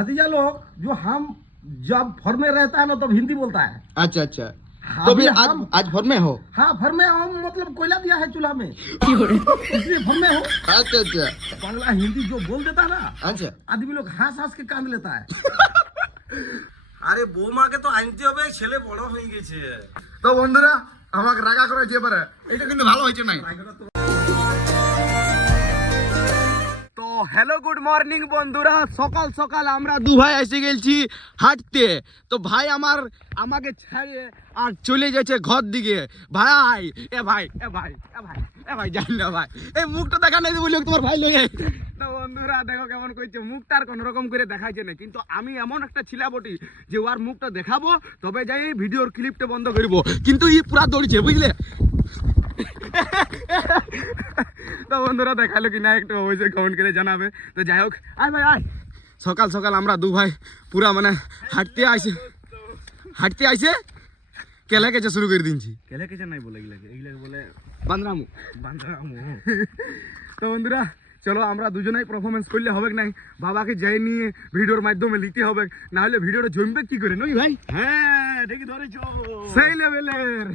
भतीजा लोग जो हम जब फॉर में रहता है ना तब हिंदी बोलता है। अच्छा अच्छा, तो भी आज भर में हो? हाँ भर में हम मतलब कोयला दिया है चूल्हा में इसलिए भर में हो। अच्छा अच्छा, बांग्ला हिंदी जो बोल देता ना अच्छा आदमी लोग हंस हंस के कांद लेता है। আরে বৌমাকে তো আনতে হবে, ছেলে বড় হয়ে গেছে। তো বন্ধুরা আমাকে রাগা করে দিয়ে পারে, এটা কিন্তু ভালো হয়েছে নাই। তো হ্যালো গুড মর্নিং বন্ধুরা, সকাল সকাল আমরা দু ভাই এসে গেছি হাঁটতে। তো ভাই আমাকে ছাড়িয়ে আর চলে যাচ্ছে ঘর দিকে। ভাই এ ভাই এ ভাই এ ভাই এ ভাই জানি না ভাই, এই মুখটা দেখা নাই বলি তোমার ভাই লয়ে। তো বন্ধুরা দেখো কেমন কইছে, মুখটা আর কোন রকম করে দেখাইছে না, কিন্তু আমি এমন একটা ছিলা বটি যে ওর মুখটা দেখাবো তবে যাই ভিডিওর ক্লিপটা বন্ধ করব, কিন্তু ই পুরা দৌড়ছে বুঝলে। তো বন্ধুরা দেখালো কি না একটু অবশ্যই কমেন্ট করে জানাবে। তো যাই হোক আয় ভাই আয়, সকাল সকাল আমরা দু ভাই পুরা মানে হাঁটতে আইছে কেলে কেছে শুরু করে দিনছি। কেলে কেছে নাই বলে এগুলা বলে বান্দরামু। তো বন্ধুরা চলো আমরা দুজনেই পারফরমেন্স করলে হবে নাই, বাবাকে যাই নিয়ে ভিডিওর মাধ্যমে লিখতে হবে, না হলে ভিডিওটা জমবে কি করে নই ভাই। হ্যাঁ ঠিকই ধরেছো, সেই লেভেলের।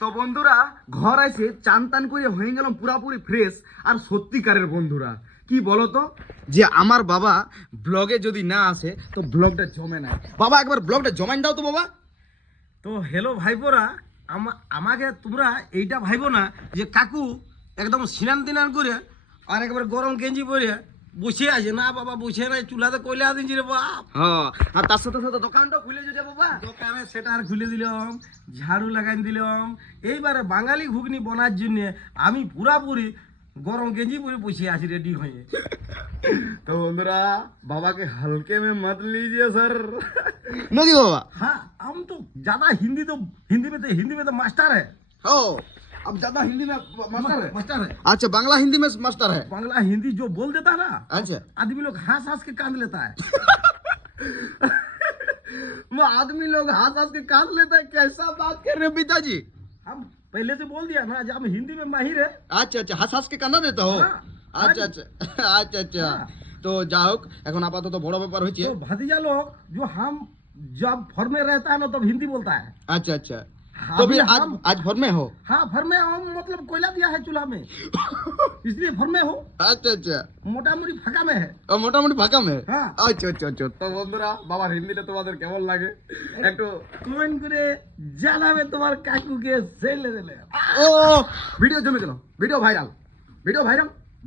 তো বন্ধুরা ঘর আইসে চান টান করে হয়ে গেলাম পুরাপুরি ফ্রেশ। আর সত্যিকারের বন্ধুরা কি বলতো যে আমার বাবা ব্লগে যদি না আসে তো ব্লগটা জমে না। বাবা একবার ব্লগটা জমাইন দাও তো বাবা। তো হ্যালো ভাইপোরা, আমাকে তোমরা এইটা ভাইবো না যে কাকু একদম স্নান তিনান করে আর একবার গরম গেঞ্জি পরে বসে আছে। না বাবা বসে নাই, চুলাতে কইলা দিনছি রে বাপ। হ্যাঁ আর তার সাথে সাথে দোকানটা খুলে যেতে বাবা। দোকানে সেটার খুলে দিলাম, ঝাড়ু লাগাই দিলাম। এইবারে বাঙালি ঘুগনি বনার জন্য আমি পুরাপুরি গরম গেঞ্জি পরে বসে আছি রেডি হয়ে। तो बंधुरा बाबा के हल्के में मत लीजिए सर। नहीं बाबा। हाँ हम तो ज्यादा हिंदी में तो मास्टर है। हो अब ज्यादा हिंदी में मास्टर है। अच्छा बांग्ला हिंदी में मास्टर है। बांग्ला हिंदी जो बोल देता ना अच्छा आदमी लोग हंस हंस के कांद लेता है। वो आदमी लोग हाथ हाथ के काट लेता है, कैसा बात कर रहे हो पिताजी। हम पहले से बोल दिया ना जब हम हिंदी में माहिर है। अच्छा अच्छा हंस के कान्ना देता हो। हाँ, अच्छा अच्छा अच्छा अच्छा हाँ। তো যা হোক এখন আপাতত বড় ব্যাপার হচ্ছে। तो भतीजा लोग जो हम जब फॉर में रहता है ना तब हिंदी बोलता है। अच्छा अच्छा, हाँ, तो भी अभी हम- आज भर में हो? हाँ फर में हम मतलब कोयला दिया है चूल्हा में इसलिए फर में हो। अच्छा अच्छा, मोटा मोटी फाका में है। মোটামুটি ফাঁকা মে। হ্যাঁ। আচ্ছা আচ্ছা আচ্ছা, তো বন্ধুরা বাবার হিন্দিটা তোমাদের কেমন লাগে একটু কমেন্ট করে জানাবে তোমার কাকুকে সেই লেভেলে। ও ভিডিও জমে গেল, ভিডিও ভাইরাল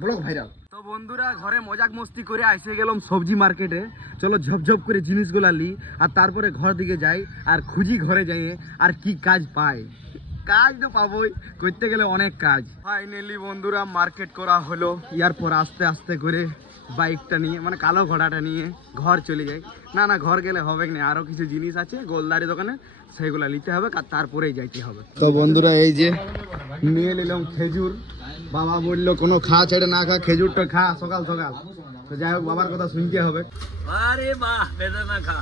ব্লগ ভাইরাল। তো বন্ধুরা ঘরে মজাক মস্তি করে এসে গেলাম সবজি মার্কেটে। চলো ঝপঝপ করে জিনিসগুলা লি আর তারপরে ঘর দিকে যাই আর খুঁজি ঘরে যাই আর কি কাজ পাই। কাজ তো পাবোই, করতে গেলে অনেক কাজ। ফাইনালি বন্ধুরা মার্কেট করা হলো, ইয়ারপর আস্তে আস্তে করে বাইকটা নিয়ে মানে কালো ঘোড়াটা নিয়ে ঘর চলে যাই। না ঘর গেলে হবে না, আরো কিছু জিনিস আছে গোলদারি দোকানে, সেগুলা নিতে হবে আর তারপরেই যাইতে হবে। তো বন্ধুরা এই যে নিয়ে নিলাম খেজুর। বাবা বললো কোনো খা ছেড়ে না খা, খেজুরটা খা সকাল সকাল। তো যাই হোক বাবার কথা শুনতে হবে। আরে বাহ বেদানা খা।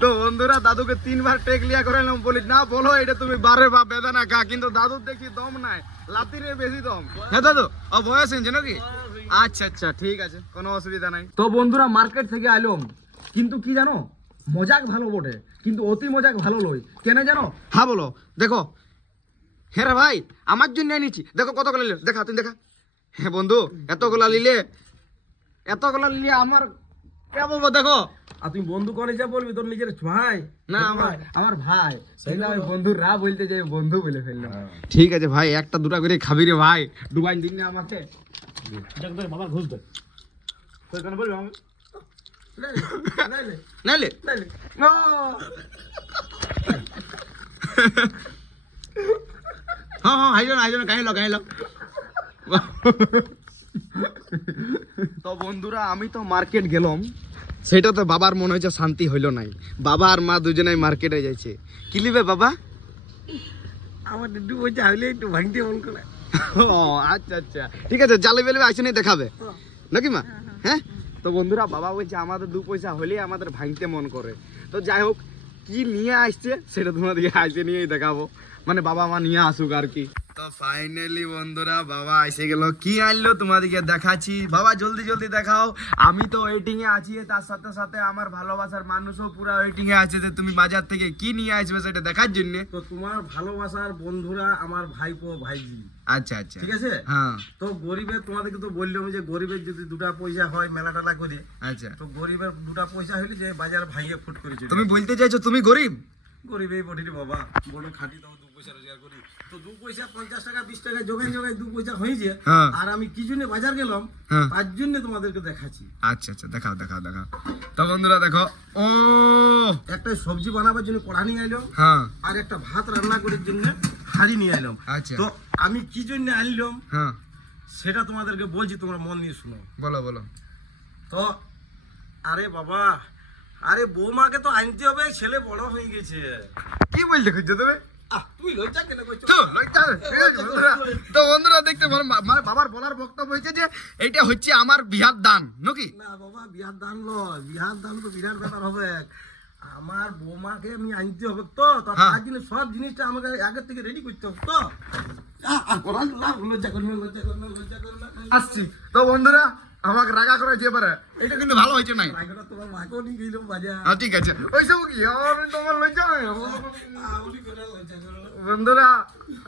তো বন্ধুরা দাদুকে 3 বার টেক লিয়া করাইলাম, বলি না বলো এটা তুমি বারে বা বেদানা খা, কিন্তু দাদুর দেখি দম নাই, লাতিরে বেশি দম। হ্যাঁ দাদু ও বয়স হয়েছে নাকি? আচ্ছা আচ্ছা ঠিক আছে, কোনো অসুবিধা নাই। তো বন্ধুরা মার্কেট থেকে আইলাম, কিন্তু কি জানো মজাক ভালো বটে কিন্তু অতি মজাক ভালো লই। কেন জানো? হ্যাঁ বলো। দেখো হ্যাঁ রে ভাই আমার জন্য নিচ্ছি, দেখো কতগুলো নিলে, দেখা তুমি দেখা। হ্যাঁ বন্ধু এতগুলা নিলে আমার কে বলবো দেখো। আর তুমি বন্ধু করে যা বলবি তোর নিজের ভাই না আমার ভাই সেটা আমি বন্ধু রা বলতে যাই বন্ধু বলে ফেললাম। ঠিক আছে ভাই একটা দুটা করে খাবি রে ভাই, ডুবাই দিন না আমাকে। বাবা ঘুষ দে বলবি আমি নাইলে হ্যাঁ আইজন গাইলো। তো বন্ধুরা আমি তো মার্কেট গেলাম, সেটা তো বাবার মনে হচ্ছে শান্তি হইল নাই। বাবা আর মা দুজনেই মার্কেটে যাইছে। কি লিবে বাবা? আমার একটু বলছে হইলে একটু ভাঙতে মন করে। ও আচ্ছা আচ্ছা ঠিক আছে, জালে বেলে আইসে নিয়ে দেখাবে নাকি মা? হ্যাঁ তো বন্ধুরা বাবা বলছে আমাদের 2 পয়সা হলেই আমাদের ভাঙতে মন করে। তো যাই হোক কি নিয়ে আসছে সেটা তোমাদেরকে আইসে নিয়েই দেখাবো, মানে বাবা মা নিয়ে আসুক আর কি। তো ফাইনালি বন্ধুরা বাবা এসে গেল, কি আনলো তোমাদেরকে দেখাচ্ছি। বাবা জলদি জলদি দেখাও। আমি তো ওয়েটিং এ আছি, তার সাথে সাথে আমার ভালোবাসার মানুষও পুরো ওয়েটিং এ আছে যে তুমি বাজার থেকে কি নিয়ে আসবে সেটা দেখার জন্য। তো তোমার ভালোবাসার বন্ধুরা আমার ভাইপো ভাইজি, আচ্ছা আচ্ছা ঠিক আছে। হ্যাঁ তো গরিবের তোমাদেরকে তো বললাম যে গরিবের যদি দুটা পয়সা হয় মেলা টালা করে, আচ্ছা। তো গরিবের দুটা পয়সা হইলে যে বাজার ভাইয়ে ফুট করে চলে তুমি বলতে চাইছো তুমি গরিব? গরিবেই পঠিনি বাবা, বড় খাটি তো 2 পয়সা রোজগার করি, তো 2 পয়সা 50 টাকা 20 টাকা জোগান জোগান 2 পয়সা হয়েছে। হ্যাঁ। আর আমি কি জন্য বাজার গেলাম হ্যাঁ। তার জন্য তোমাদেরকে দেখাচ্ছি। আচ্ছা আচ্ছা দেখাও দেখাও দেখাও। তো বন্ধুরা দেখো, ও একটা সবজি বানাবার জন্য কড়া নিয়ে আইলাম, হ্যাঁ আর একটা ভাত রান্না করার জন্য হাঁড়ি নিয়ে আইলাম। আচ্ছা। তো আমি কি জন্য আনলাম হ্যাঁ সেটা তোমাদেরকে বলছি, তোমরা মন দিয়ে শুনো। বলো বলো। তো আরে বাবা, আরে বৌমাকে তো আনতে হবে, ছেলে বড় হয়ে গেছে। কি বলতে খুঁজছো তুমি? তুই লজ্জা কেন করছো? তো তো বন্ধুরা দেখতে মানে বাবার বলার বক্তব্য হয়েছে যে এইটা হচ্ছে আমার বিহার দান নাকি? না বাবা, বিহার দান লয়, বিহার দান তো বিরাট ব্যাপার হবে। আমার বৌমাকে আমি আনতে হবে, তো হ্যাঁ। তার জন্য সব জিনিসটা আমাকে আগে থেকে রেডি করতে হবে। তো লজ্জা করবে না, লজ্জা করবে না, লজ্জা করবে না। আসছি। তো বন্ধুরা আমাকে রাগা করে যে পারে এটা কিন্তু ভালো হয়েছে নাই। রাগটা তোমার মাকেও নিয়ে গেলাম বাজার। হ্যাঁ ঠিক আছে, ওইসব কি আমার তোমার লজ্জা নাই? আউলি করে লজ্জা করবে না। বন্ধুরা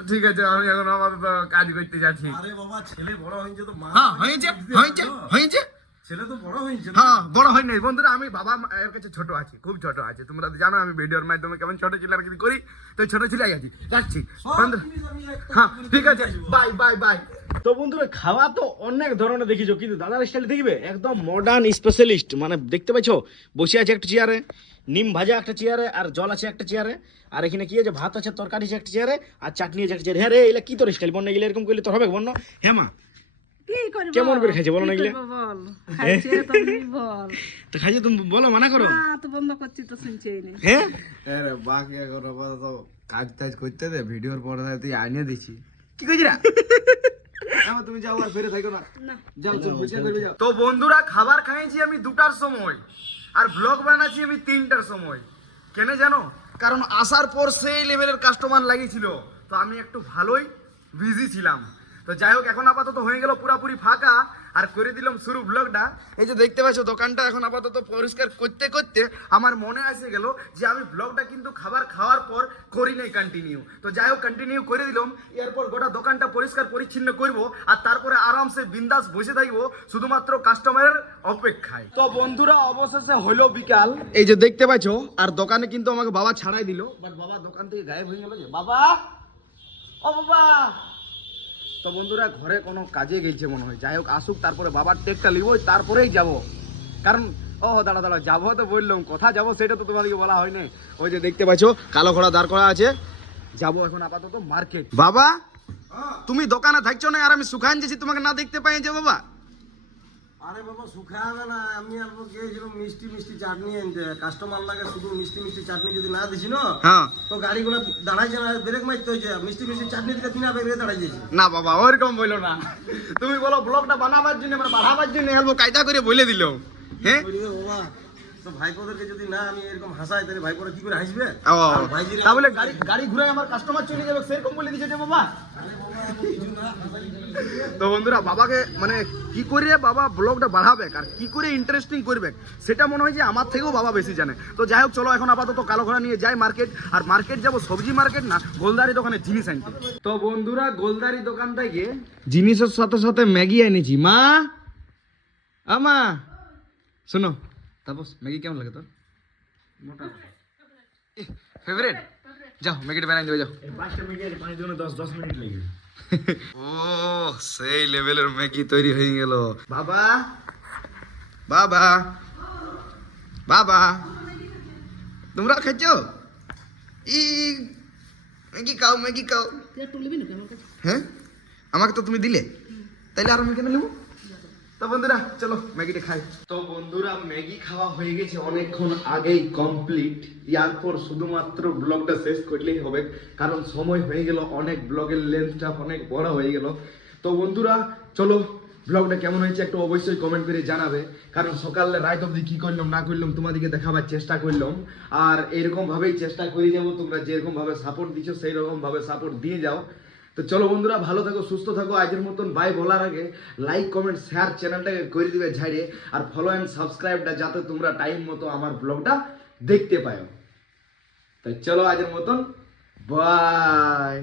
ঠিক আছে, আমি এখন আমার কাজ করতে যাচ্ছি। আরে বাবা, ছেলে বড় হয়েছে তো মা হ্যাঁ হয়েছে হয়েছে হয়েছে। ছেলে তো বড় হয়েছে না? হ্যাঁ বড় হয় নাই বন্ধুরা, আমি বাবা এর কাছে ছোট আছি, খুব ছোট আছে। তোমরা তো জানো আমি ভিডিওর মাধ্যমে কেমন ছোট ছিল আর কি করি, তো ছোট ছিল আছি। যাচ্ছি সব বন্ধুরা। জিনিস আমি একটা হ্যাঁ করে ঠিক আছে, দিয়ে আসবো। Bye bye bye. তো বন্ধুরা খাওয়া তো অনেক ধরনের দেখিছো, কিন্তু দাদার স্টাইল দেখবে একদম মডার্ন স্পেশালিস্ট। মানে দেখতে পাচ্ছ বসে আছে একটা চেয়ারে, নিম ভাজা একটা চেয়ারে, আর জল আছে একটা চেয়ারে, আর এখানে কি আছে ভাত আছে, তরকারি আছে একটা চেয়ারে, আর চাটনি আছে একটা চেয়ারে। হ্যাঁ রে, এগুলা কি তোর স্টাইল? বন্য এগুলো এরকম করলে তোর হবে বন্য? হ্যাঁ মা, কি করব? কেমন করে খাইছে বলো না এগুলো? কি করব বল, খাইছে তো তুই বল। তো খাইছে তুমি বলো, মানা করো। না তো বন্ধ করছি তো শুনছেই না। হ্যাঁ আরে বাকি এখন আপাতত কাজ টাজ করতে দে, ভিডিওর পর্দায় তুই আইনে দিছি। কি কইছি না? তুমি যাও আর ফিরে থাকো না। যাও তুমি বুঝে করবে যাও। তো বন্ধুরা খাবার খাইছি আমি 2টার সময়, আর ব্লগ বানাচ্ছি আমি 3টার সময়। কেন জানো? কারণ আসার পর সেই লেভেলের কাস্টমার লাগিয়েছিল, তো আমি একটু ভালোই বিজি ছিলাম। তো যাই হোক, এখন আপাতত হয়ে গেল পুরাপুরি ফাঁকা, আর করে দিলাম শুরু ব্লগটা। এই যে দেখতে পাচ্ছ দোকানটা এখন আপাতত পরিষ্কার করতে করতে আমার মনে এসে গেল যে আমি ব্লগটা কিন্তু খাবার খাওয়ার পর করি নাই কন্টিনিউ। তো যাই হোক কন্টিনিউ করে দিলাম, এরপর গোটা দোকানটা পরিষ্কার পরিচ্ছন্ন করব, আর তারপরে আরামসে বিন্দাস বসে থাকবো শুধুমাত্র কাস্টমারের অপেক্ষায়। তো বন্ধুরা অবশেষে হলো বিকাল, এই যে দেখতে পাচ্ছ, আর দোকানে কিন্তু আমাকে বাবা ছাড়াই দিল, বাট বাবা দোকান থেকে গায়েব হয়ে গেল। যে বাবা, ও বাবা। তো বন্ধুরা ঘরে কোনো কাজে গেছে মনে হয়, যাই হোক আসুক, তারপরে বাবার টেকটা লিব, তারপরেই যাব। কারণ ও দাঁড়া দাঁড়া, যাবো তো বললাম, কথা যাবো সেটা তো তোমাদেরকে বলা হয়নি। ওই যে দেখতে পাচ্ছ কালো ঘোড়া দাঁড় করা আছে, যাবো এখন আপাতত মার্কেট। বাবা তুমি দোকানে থাকছো না, আর আমি সুখান যেছি, তোমাকে না দেখতে পাই যে বাবা। আরে বাবা সুখা হবে না, আমি আর গিয়েছিলাম মিষ্টি মিষ্টি চাটনি আনতে। কাস্টমার লাগে শুধু মিষ্টি মিষ্টি চাটনি যদি না দিছি না, হ্যাঁ তো গাড়িগুলো দাঁড়াইছে না, ব্রেক মারতে হয়েছে। মিষ্টি মিষ্টি চাটনি দিতে বিনা ব্রেকে দাঁড়াই যাচ্ছে। না বাবা ওইরকম বললো না, তুমি বলো ব্লগটা বানাবার জন্য মানে বাড়াবার জন্য হেলবো কায়দা করে বলে দিল। হ্যাঁ বলি রে বাবা, তো ভাইপোদেরকে যদি না আমি এরকম হাসাই তাহলে ভাইপোরা কি করে হাসবে? ও, আর ভাইজিরা তাহলে গাড়ি গাড়ি ঘুরে আমার কাস্টমার চলে যাবে সেরকম বলে দিচ্ছে যে বাবা। তো বন্ধুরা বাবাকে মানে কি করে বাবা ব্লগটা বাড়াবে আর কি করে ইন্টারেস্টিং করবে সেটা মনে হয় যে আমার থেকেও বাবা বেশি জানে। তো যাই হোক চলো এখন আপাতত কালো ঘোড়া নিয়ে যাই মার্কেট, আর মার্কেট যাবো সবজি মার্কেট না, গোলদারি দোকানে জিনিস আনতে। তো বন্ধুরা গোলদারি দোকান থেকে জিনিসের সাথে সাথে ম্যাগি এনেছি। মা আমা শোনো, তারপর ম্যাগি কেমন লাগে তোর? ফেভারিট? যাও ম্যাগিটা বানাই দেবে যাও। 5টা মিনিট পানি দিলে 10 মিনিট লাগে। ও সেই লেভেলের ম্যাগি তৈরি হয়ে গেল। বাবা বাবা বাবা তোমরা খাচ্ছ? ই ম্যাগি খাও ম্যাগি খাও। হ্যাঁ আমাকে তো তুমি দিলে, তাইলে আর আমি কেন নেবো? তো বন্ধুরা চলো ম্যাগিটা খাই। তো বন্ধুরা ম্যাগি খাওয়া হয়ে গেছে অনেকক্ষণ আগেই কমপ্লিট, এরপর শুধুমাত্র ব্লগটা শেষ করলেই হবে, কারণ সময় হয়ে গেল অনেক, ব্লগের লেন্থটা অনেক বড় হয়ে গেল। তো বন্ধুরা চলো ব্লগটা কেমন হয়েছে একটু অবশ্যই কমেন্ট করে জানাবে, কারণ সকালে রাত অবধি কি করলাম না করলাম তোমাদেরকে দেখাবার চেষ্টা করলাম, আর এরকম ভাবেই চেষ্টা করে যাবো। তোমরা যেরকম ভাবে সাপোর্ট দিচ্ছ সেই রকম ভাবে সাপোর্ট দিয়ে যাও, তো চলো বন্ধুরা, ভালো থাকো, সুস্থ থাকো। আজকের মতন বাই বলার আগে লাইক কমেন্ট শেয়ার চ্যানেলটাকে করে দিবে ঝাড়িয়ে, আর ফলো অ্যান্ড সাবস্ক্রাইবটা, যাতে তোমরা টাইম মতো আমার ব্লগটা দেখতে পাও। তাই চলো আজকের মতন বাই।